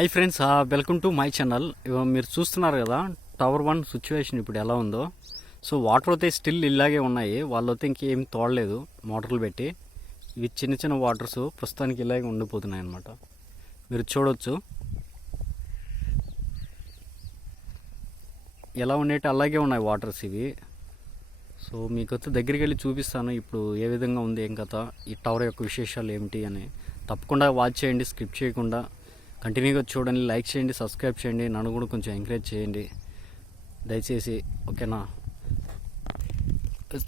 Hi friends, welcome to my channel. మీరు చూస్తున్నారు కదా టవర్ 1 సిచ్యువేషన్ ఇప్పుడు ఎలా ఉందో. సో వాటర్ అయితే స్టిల్ ఇలాగే ఉన్నాయి. వాళ్ళైతే ఇంకేం తోడలేదు మోటార్లు పెట్టి. ఇవి చిన్న చిన్న వాటర్స్ ప్రస్తుతానికి ఇలాగే ఉండిపోతున్నాయి అన్నమాట. మీరు చూడవచ్చు ఎలా ఉండేటి అలాగే ఉన్నాయి వాటర్స్ ఇవి. సో మీకైతే దగ్గరికి వెళ్ళి చూపిస్తాను ఇప్పుడు ఏ విధంగా ఉంది, ఏం కథ, ఈ టవర్ యొక్క విశేషాలు ఏమిటి అని. తప్పకుండా వాచ్ చేయండి, స్కిప్ చేయకుండా కంటిన్యూగా చూడండి, లైక్ చేయండి, సబ్స్క్రైబ్ చేయండి, నన్ను కూడా కొంచెం ఎంకరేజ్ చేయండి దయచేసి, ఓకేనా.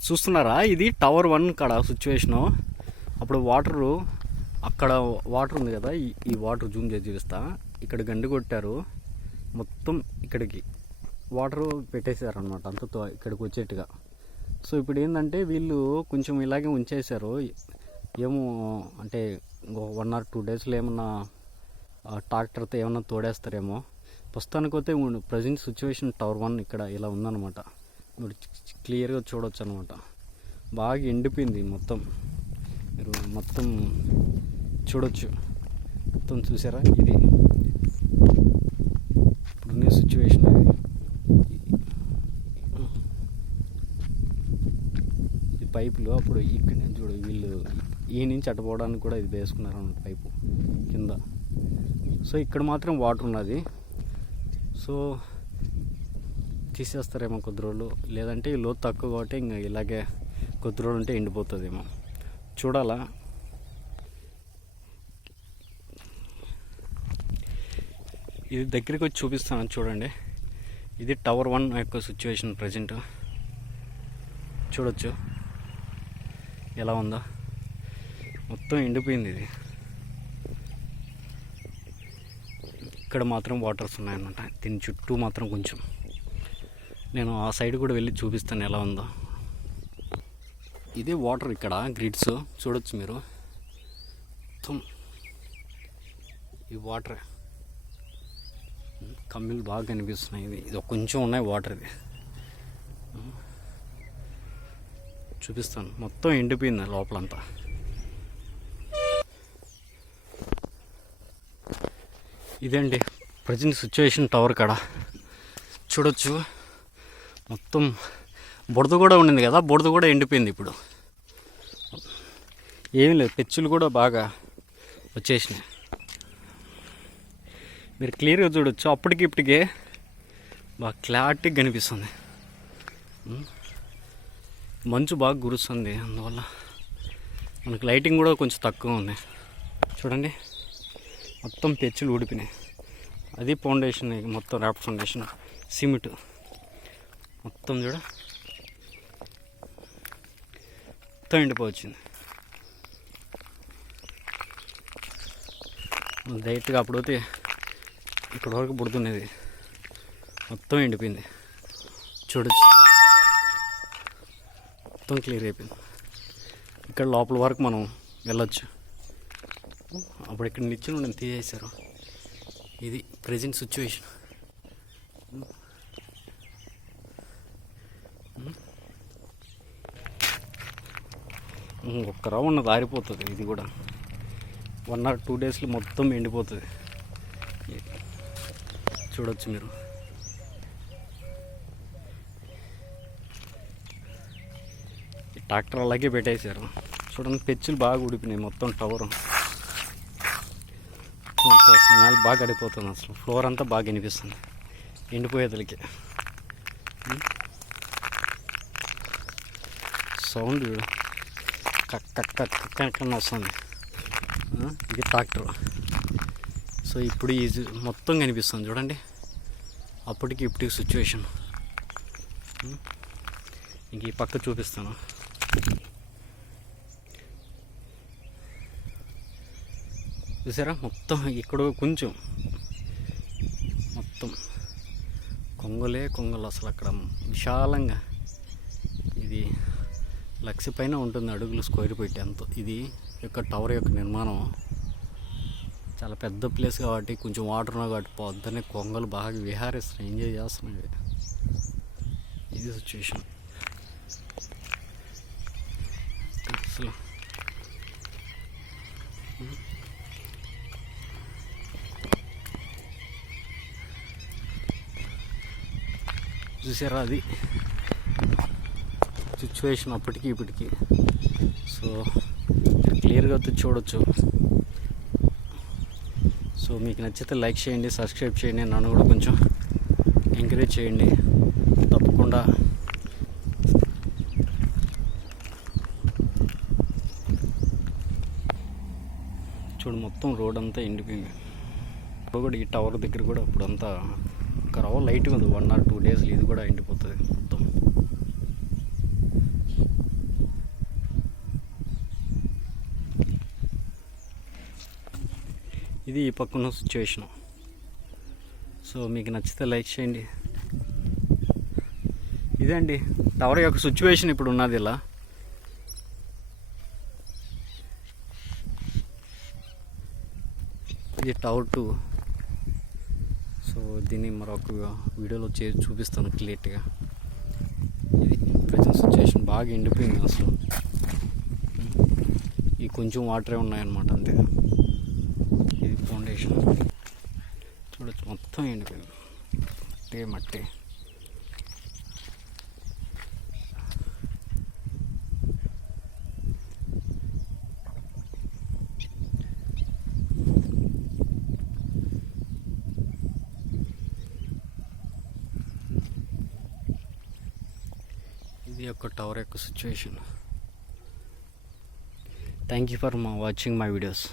చూస్తున్నారా, ఇది టవర్ 1 కాడ సిచ్యువేషను. అప్పుడు వాటరు అక్కడ వాటర్ ఉంది కదా, ఈ వాటర్ జూమ్ చేసి చూపిస్తా. ఇక్కడ గండి కొట్టారు, మొత్తం ఇక్కడికి వాటరు పెట్టేశారనమాట అంతతో ఇక్కడికి వచ్చేట్టుగా. సో ఇప్పుడు ఏంటంటే వీళ్ళు కొంచెం ఇలాగే ఉంచేశారు. ఏమో అంటే 1 or 2 డేస్లో ఏమన్నా ట్రాక్టర్తో ఏమన్నా తోడేస్తారేమో. ప్రస్తుతానికి అయితే ప్రజెంట్ సిచ్యువేషన్ టవర్ 1 ఇక్కడ ఇలా ఉందన్నమాట. మీరు క్లియర్గా చూడవచ్చు అనమాట. బాగా ఎండిపోయింది మొత్తం, మీరు మొత్తం చూడొచ్చు. మొత్తం చూసారా, ఇది ఇప్పుడున్న సిచ్యువేషన్. ఇది పైపులు అప్పుడు ఇక్కడ చూడు, వీళ్ళు ఈ నుంచి అటుపోవడానికి కూడా ఇది వేసుకున్నారు అన్నమాట పైపు కింద. సో ఇక్కడ మాత్రం వాటర్ ఉన్నది. సో తీసేస్తారేమో కొద్ది రోజులు, లేదంటే ఈ లోతు తక్కువ కాబట్టి ఇంకా ఇలాగే కొద్ది రోజులు ఉంటే ఎండిపోతుందేమో, చూడాలా. ఇది దగ్గరికి వచ్చి చూపిస్తాను చూడండి. ఇది టవర్ 1 యొక్క సిచ్యువేషన్ ప్రజెంట్. చూడొచ్చు ఎలా ఉందో, మొత్తం ఎండిపోయింది ఇది. ఇక్కడ మాత్రం వాటర్స్ ఉన్నాయన్నమాట, దీని చుట్టూ మాత్రం కొంచెం. నేను ఆ సైడ్ కూడా వెళ్ళి చూపిస్తాను ఎలా ఉందో. ఇదే వాటర్ ఇక్కడ గ్రిడ్స్ చూడొచ్చు మీరు, మొత్తం ఈ వాటర్ కమ్మిలు బాగా కనిపిస్తున్నాయి. ఇది కొంచెం ఉన్నాయి వాటర్, ఇది చూపిస్తాను. మొత్తం ఎండిపోయింది లోపలంతా. ఇదండి ప్రజెంట్ సిచ్యువేషన్ టవర్ కాడ. చూడొచ్చు మొత్తం బురద కూడా ఉండింది కదా, బురద కూడా ఎండిపోయింది ఇప్పుడు. ఏం లేదు, పెచ్చులు కూడా బాగా వచ్చేసినాయి. మీరు క్లియర్గా చూడొచ్చు, అప్పటికి ఇప్పటికే బాగా క్లారిటీగా కనిపిస్తుంది. మంచు బాగా కురుస్తుంది, అందువల్ల మనకు లైటింగ్ కూడా కొంచెం తక్కువ ఉంది. చూడండి మొత్తం పెచ్చులు ఊడిపోయినాయి. అది ఫౌండేషన్, మొత్తం ర్యాప్ ఫౌండేషన్ సిమెంట్ మొత్తం చూడ మొత్తం ఎండిపోవచ్చింది. డైరెక్ట్గా అప్పుడైతే ఇప్పటి వరకు పుడుతున్నది, మొత్తం ఎండిపోయింది. చూడొచ్చు మొత్తం క్లియర్ అయిపోయింది. ఇక్కడ లోపల వరకు మనం వెళ్ళొచ్చు. అప్పుడు ఇక్కడ నిచ్చెన ఉండని తీసేశారు. ఇది ప్రజెంట్ సిచ్యువేషన్. ఒక్క రవ్వ ఉన్నది ఆరిపోతుంది. ఇది కూడా 1 or 2 డేస్లో మొత్తం ఎండిపోతుంది. చూడొచ్చు మీరు. ఈ ట్రాక్టర్ అలాగే పెట్టేశారు. చూడండి పెచ్చులు బాగా ఊడిపోయినాయి మొత్తం టవర్. స్మెల్ బాగా గడిపోతుంది, అసలు ఫ్లోర్ అంతా బాగా వినిపిస్తుంది ఎండిపోయేదలకి. సౌండ్ కక్కన వస్తుంది. ఇది ట్రాక్టర్. సో ఇప్పుడు ఈ మొత్తం కనిపిస్తుంది చూడండి, అప్పటికి ఇప్పటికి సిచ్యువేషన్. ఇంక ఈ పక్క చూపిస్తాను. చూసారా మొత్తం ఇక్కడ కొంచెం మొత్తం కొంగలు అసలు అక్కడ విశాలంగా. ఇది 1,00,000 పైన ఉంటుంది అడుగులు స్క్వేర్ ఫీట్ ఎంతో. ఇది యొక్క టవర్ యొక్క నిర్మాణం చాలా పెద్ద ప్లేస్ కాబట్టి కొంచెం వాటర్ ఉన్నా కాబట్టి పొద్దున్నే కొంగలు బాగా విహారిస్తున్నాయి, ఎంజాయ్ చేస్తున్నాయి. ఇది సిచ్యువేషన్ అసలు. చూసారా అది సిచ్యువేషన్ అప్పటికి ఇప్పటికి. సో క్లియర్గా చూడొచ్చు. సో మీకు నచ్చితే లైక్ చేయండి, సబ్స్క్రైబ్ చేయండి, నన్ను కూడా కొంచెం ఎంకరేజ్ చేయండి తప్పకుండా. చూడు మొత్తం రోడ్ అంతా ఎండిపోయింది. కూడా ఈ టవర్ దగ్గర కూడా ఇప్పుడు అంతా కరవ లైట్గా ఉంది. 1 or 2 days ఇది కూడా ఎండిపోతుంది మొత్తం. ఇది ఈ పక్కన సిచ్యువేషను. సో మీకు నచ్చితే లైక్ చేయండి. ఇదే అండి టవర్ యొక్క సిచ్యువేషన్ ఇప్పుడు ఉన్నది ఇలా. ఇది టవర్ 2. సో దీన్ని మరొక వీడియోలో చూపిస్తాను క్లియర్గా. ఇది ప్రజెంట్ సిచ్యువేషన్ బాగా ఎండిపోయింది అసలు. ఈ కొంచెం వాటరే ఉన్నాయన్నమాట అంతే. ఇది ఫౌండేషన్ చూడొచ్చు మొత్తం ఎండిపోయింది, మట్టి. ఇది యొక్క టవర్ యొక్క situation. Thank you for watching my videos.